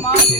Mom